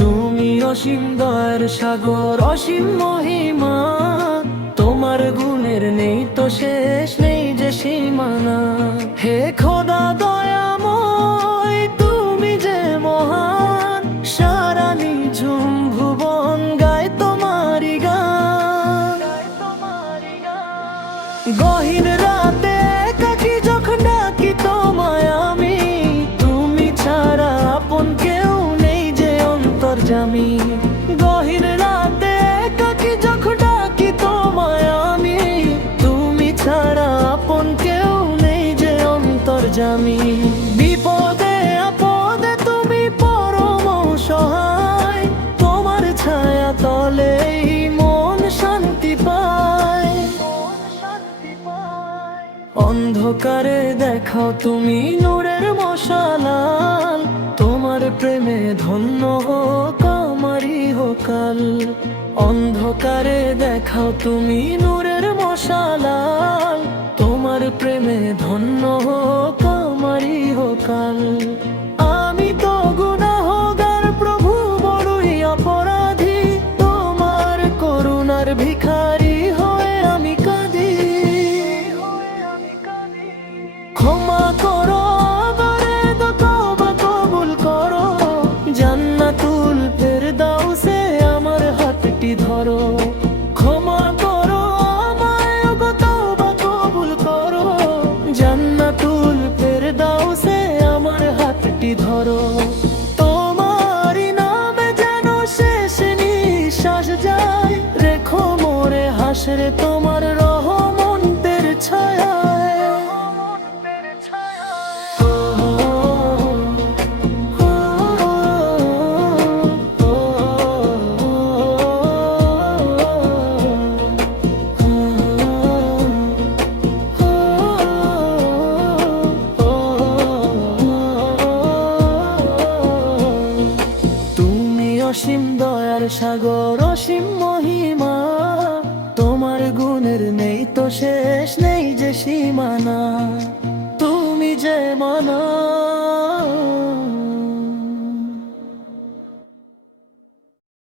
তুমি অসীম দয়ার সাগর, অসীম মহিমা। তোমার গুণের নেই তো শেষ, নেই যে সীমানা। হে খোদা দয়াময়, তুমি যে মহান। সারা নিঝুম ভুবন গায় তোমারি গান। গহীন রাতে একাকী যখন ডাকি তোমায় আমি, তুমি ছাড়া আপন কেউ নেই যে অন্তর্যামী। গহীন রাতে একাকী যখন ডাকি তোমায় আমি, তুমি ছাড়া আপন কেউ নেই যে অন্তর্যামী। বিপদে আপদে তুমি পরম সহায়, তোমার ছায়া তলেই মন শান্তি পায়। অন্ধকারে দেখাও তুমি নূরের মশালাল, তোমার প্রেমে ধন্য হোক আমারি হোকাল। অন্ধকারে দেখাও তুমি নূরের মশালাল, তোমার প্রেমে ধন্য হোক আমারি হোকাল। আমি তো গুনাহগার প্রভু, বড়ই অপরাধী, তোমার করুণার ভিখারি হয়ে আমি কাঁদি। ক্ষমা করো, আবারে তওবা কবুল করো, জান্নাতুল ফেরদাউসে আমার হাতটি ধরো। ক্ষমা করো আমায়, ওগো তওবা কবুল করো, জান্নাতুল ফেরদাউসে আমার হাতটি ধরো। তোমারই নামে যেন শেষ নিঃশ্বাস যায়, রেখো মোরে হাসরে তোমার রহমতের ছায়ায়। অসীম দয়ার সাগর, অসীম মহিমা। তোমার গুণের নেই তো শেষ, নেই যে সীমানা। তুমি যে মানা